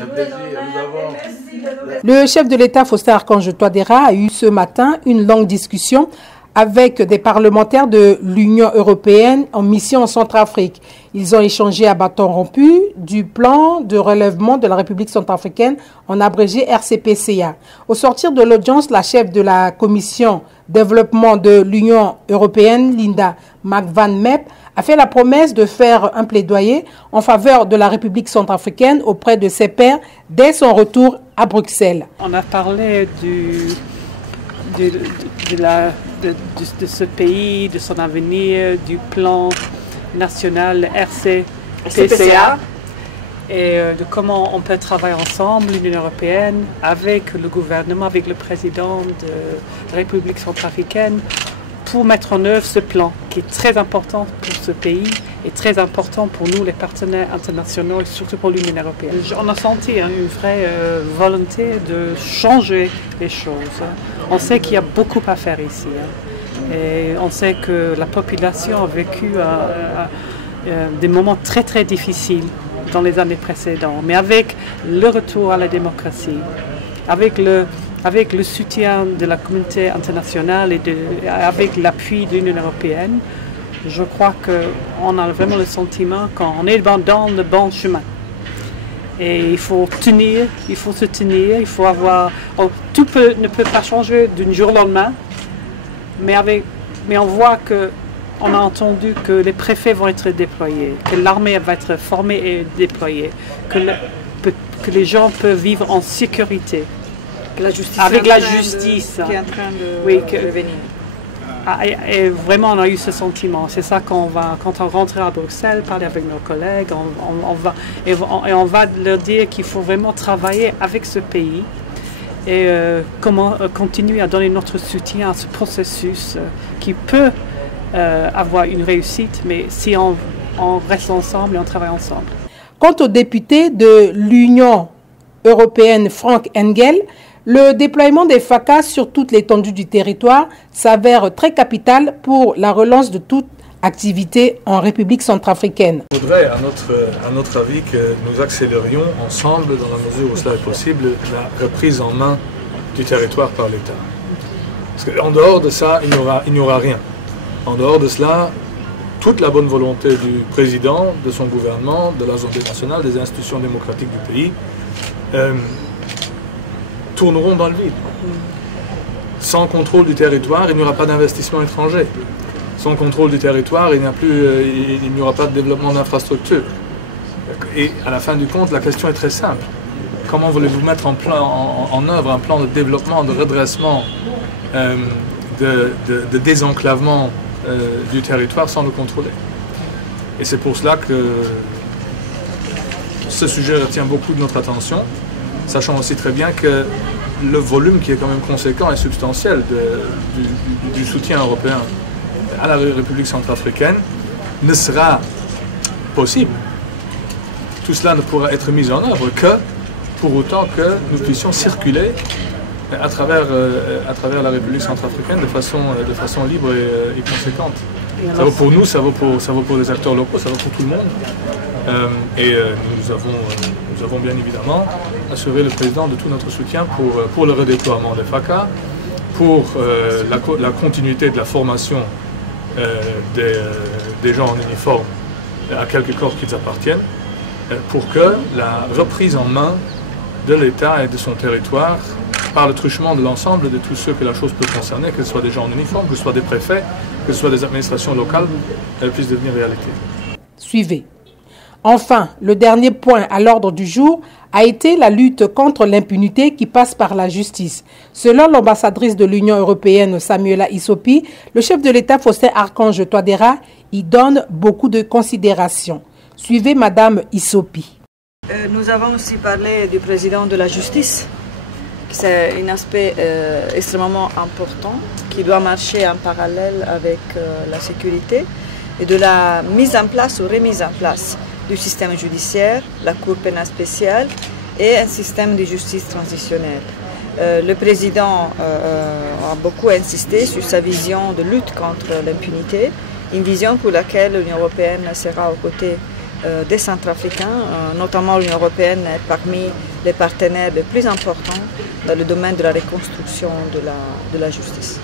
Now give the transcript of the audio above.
Un plaisir, nous avons... Le chef de l'État, Faustin-Archange Touadéra, a eu ce matin une longue discussion avec des parlementaires de l'Union européenne en mission en Centrafrique. Ils ont échangé à bâton rompu du plan de relèvement de la République centrafricaine, en abrégé RCPCA. Au sortir de l'audience, la chef de la commission développement de l'Union européenne, Linda McVan-Mep, a fait la promesse de faire un plaidoyer en faveur de la République centrafricaine auprès de ses pairs dès son retour à Bruxelles. On a parlé de ce pays, de son avenir, du plan national RCPCA et de comment on peut travailler ensemble, l'Union européenne, avec le gouvernement, avec le président de la République centrafricaine, pour mettre en œuvre ce plan qui est très important pour ce pays et très important pour nous, les partenaires internationaux, et surtout pour l'Union européenne. On a senti une vraie volonté de changer les choses. On sait qu'il y a beaucoup à faire ici. Et on sait que la population a vécu des moments très très difficiles dans les années précédentes. Mais avec le retour à la démocratie, avec le soutien de la communauté internationale et avec l'appui de l'Union européenne, je crois qu'on a vraiment le sentiment qu'on est dans le bon chemin. Et il faut tenir, il faut se tenir, il faut avoir... Tout ne peut pas changer d'un jour au lendemain, mais on voit qu'on a entendu que les préfets vont être déployés, que l'armée va être formée et déployée, que les gens peuvent vivre en sécurité. La justice avec la justice qui est en train de venir. Et vraiment, on a eu ce sentiment. C'est ça quand on rentrera à Bruxelles, parler avec nos collègues, on va leur dire qu'il faut vraiment travailler avec ce pays et comment continuer à donner notre soutien à ce processus qui peut avoir une réussite, mais si on reste ensemble et on travaille ensemble. Quant au député de l'Union européenne, Frank Engel, le déploiement des FACA sur toute l'étendue du territoire s'avère très capital pour la relance de toute activité en République centrafricaine. Je voudrais, à notre avis, que nous accélérions ensemble, dans la mesure où cela est possible, la reprise en main du territoire par l'État. Parce qu'en dehors de ça, il n'y aura rien. En dehors de cela, toute la bonne volonté du président, de son gouvernement, de l'Assemblée nationale, des institutions démocratiques du pays, tourneront dans le vide. Sans contrôle du territoire, il n'y aura pas d'investissement étranger. Sans contrôle du territoire, il n'y aura pas de développement d'infrastructures. Et à la fin du compte, la question est très simple. Comment voulez-vous mettre en œuvre un plan de développement, de redressement, de désenclavement du territoire sans le contrôler? Et c'est pour cela que ce sujet retient beaucoup de notre attention, sachant aussi très bien que le volume qui est quand même conséquent et substantiel du soutien européen à la République centrafricaine ne sera possible. Tout cela ne pourra être mis en œuvre que pour autant que nous puissions circuler à travers la République centrafricaine de façon libre et conséquente. Ça vaut pour nous, ça vaut pour les acteurs locaux, ça vaut pour tout le monde. Nous avons bien évidemment assuré le président de tout notre soutien pour le redéploiement des FACA, pour la continuité de la formation des gens en uniforme à quelque corps qu'ils appartiennent, pour que la reprise en main de l'État et de son territoire, par le truchement de l'ensemble de tous ceux que la chose peut concerner, que ce soit des gens en uniforme, que ce soit des préfets, que ce soit des administrations locales, puisse devenir réalité. Suivez. Enfin, le dernier point à l'ordre du jour a été la lutte contre l'impunité qui passe par la justice. Selon l'ambassadrice de l'Union européenne, Samuela Isopi, le chef de l'État, Faustin-Archange Touadéra, y donne beaucoup de considération. Suivez Madame Isopi. Nous avons aussi parlé du président de la justice. C'est un aspect extrêmement important qui doit marcher en parallèle avec la sécurité et de la mise en place ou remise en place du système judiciaire, la Cour pénale spéciale et un système de justice transitionnelle. Le président a beaucoup insisté sur sa vision de lutte contre l'impunité, une vision pour laquelle l'Union européenne sera aux côtés des Centrafricains, notamment l'Union européenne est parmi les partenaires les plus importants dans le domaine de la reconstruction de la justice.